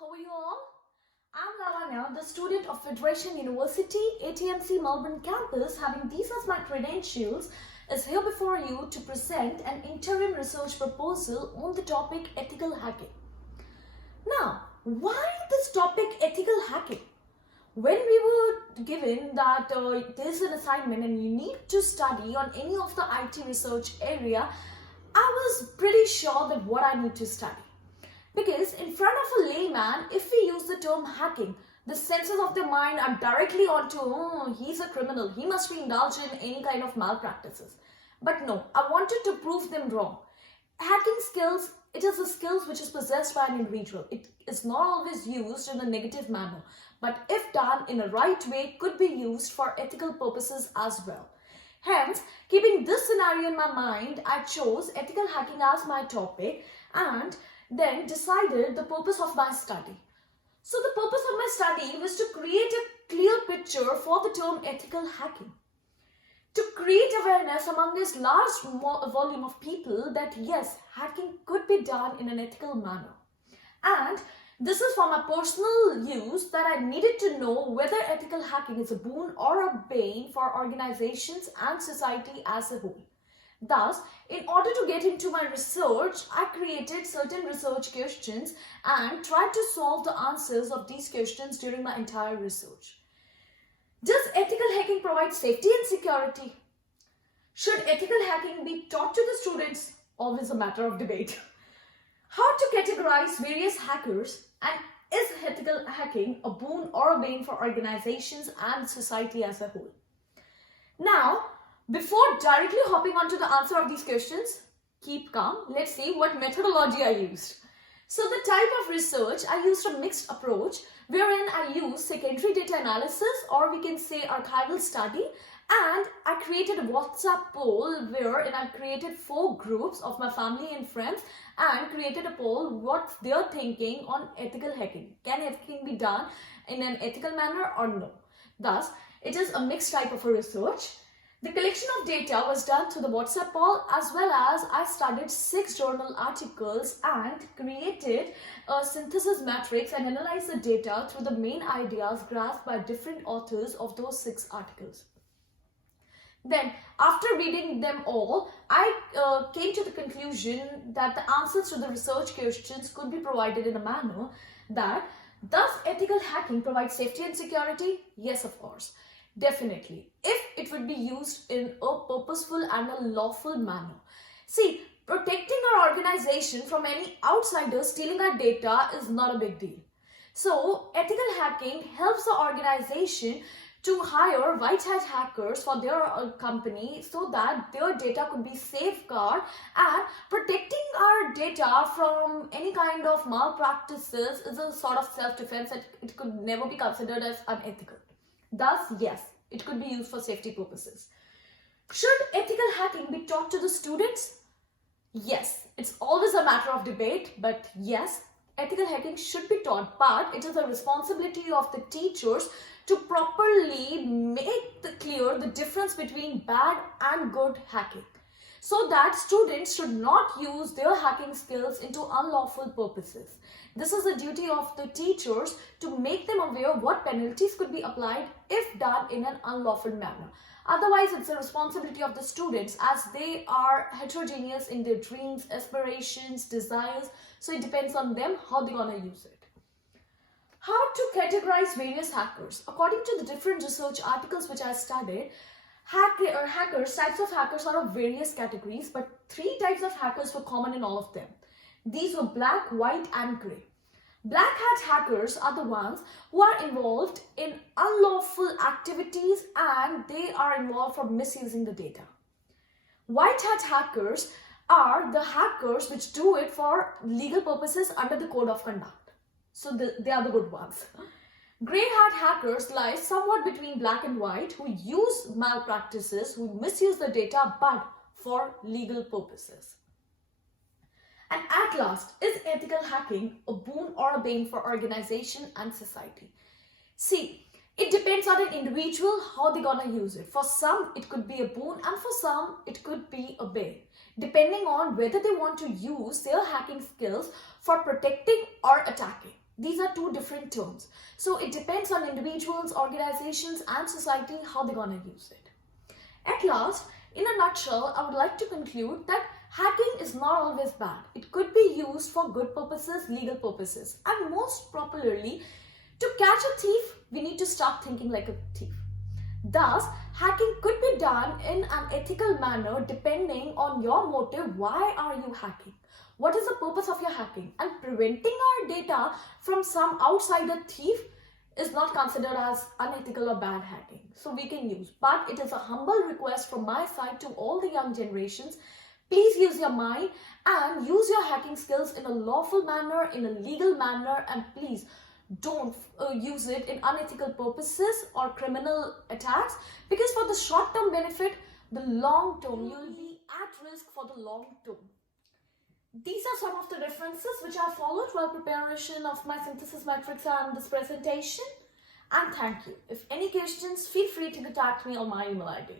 How are you all? I'm Lavanya, the student of Federation University, ATMC Melbourne campus, having these as my credentials, is here before you to present an interim research proposal on the topic ethical hacking. Now, why this topic ethical hacking? When we were given that there's an assignment and you need to study on any of the IT research area, I was pretty sure that what I need to study. Because in front of a layman, if we use the term hacking, the senses of their mind are directly onto, oh, he's a criminal, he must be indulged in any kind of malpractices. But no, I wanted to prove them wrong. Hacking skills, it is a skills which is possessed by an individual. It is not always used in a negative manner, but if done in a right way, could be used for ethical purposes as well. Hence, keeping this scenario in my mind, I chose ethical hacking as my topic and then decided the purpose of my study. So the purpose of my study was to create a clear picture for the term ethical hacking. To create awareness among this large volume of people that yes, hacking could be done in an ethical manner. And this is for my personal use that I needed to know whether ethical hacking is a boon or a bane for organizations and society as a whole. Thus, in order to get into my research, I created certain research questions and tried to solve the answers of these questions during my entire research. Does ethical hacking provide safety and security? Should ethical hacking be taught to the students? Always a matter of debate. How to categorize various hackers, and is ethical hacking a boon or a bane for organizations and society as a whole? Now, before directly hopping on to the answer of these questions, keep calm. Let's see what methodology I used. So the type of research, I used a mixed approach wherein I used secondary data analysis, or we can say archival study, and I created a WhatsApp poll wherein I created 4 groups of my family and friends and created a poll what they're thinking on ethical hacking. Can hacking be done in an ethical manner or no? Thus, it is a mixed type of a research. The collection of data was done through the WhatsApp poll, as well as I studied 6 journal articles and created a synthesis matrix and analyzed the data through the main ideas grasped by different authors of those 6 articles. Then, after reading them all, I came to the conclusion that the answers to the research questions could be provided in a manner that, does ethical hacking provide safety and security? Yes, of course. Definitely, if it would be used in a purposeful and a lawful manner. See, protecting our organization from any outsiders stealing our data is not a big deal. So, ethical hacking helps the organization to hire white hat hackers for their company so that their data could be safeguarded, and protecting our data from any kind of malpractices is a sort of self-defense that it could never be considered as unethical. Thus, yes, it could be used for safety purposes. Should ethical hacking be taught to the students? Yes, it's always a matter of debate, but yes, ethical hacking should be taught, but it is a responsibility of the teachers to properly make clear the difference between bad and good hacking, so that students should not use their hacking skills into unlawful purposes. This is the duty of the teachers to make them aware what penalties could be applied if done in an unlawful manner. Otherwise, it's a responsibility of the students, as they are heterogeneous in their dreams, aspirations, desires. So it depends on them how they're gonna use it. How to categorize various hackers? According to the different research articles which I studied, types of hackers are of various categories, but 3 types of hackers were common in all of them. These were black, white, and grey. Black hat hackers are the ones who are involved in unlawful activities and they are involved for misusing the data. White hat hackers are the hackers which do it for legal purposes under the code of conduct. So they are the good ones. Grey hat hackers lie somewhat between black and white, who use malpractices, who misuse the data but for legal purposes. And at last, is ethical hacking a boon or a bane for organization and society? See, it depends on an individual how they're gonna use it. For some, it could be a boon, and for some, it could be a bane, depending on whether they want to use their hacking skills for protecting or attacking. These are two different terms. So it depends on individuals, organizations, and society how they're gonna use it. At last, in a nutshell, I would like to conclude that hacking is not always bad. It could be used for good purposes, legal purposes, and most popularly, to catch a thief, we need to start thinking like a thief. Thus, hacking could be done in an ethical manner depending on your motive. Why are you hacking? What is the purpose of your hacking? And preventing our data from some outsider thief is not considered as unethical or bad hacking. So we can use. But it is a humble request from my side to all the young generations. Please use your mind and use your hacking skills in a lawful manner, in a legal manner, and please don't use it in unethical purposes or criminal attacks, because for the short-term benefit, the long-term, you'll be at risk for the long-term. These are some of the references which I followed while preparation of my synthesis matrix and this presentation. And thank you. If any questions, feel free to contact me on my email ID.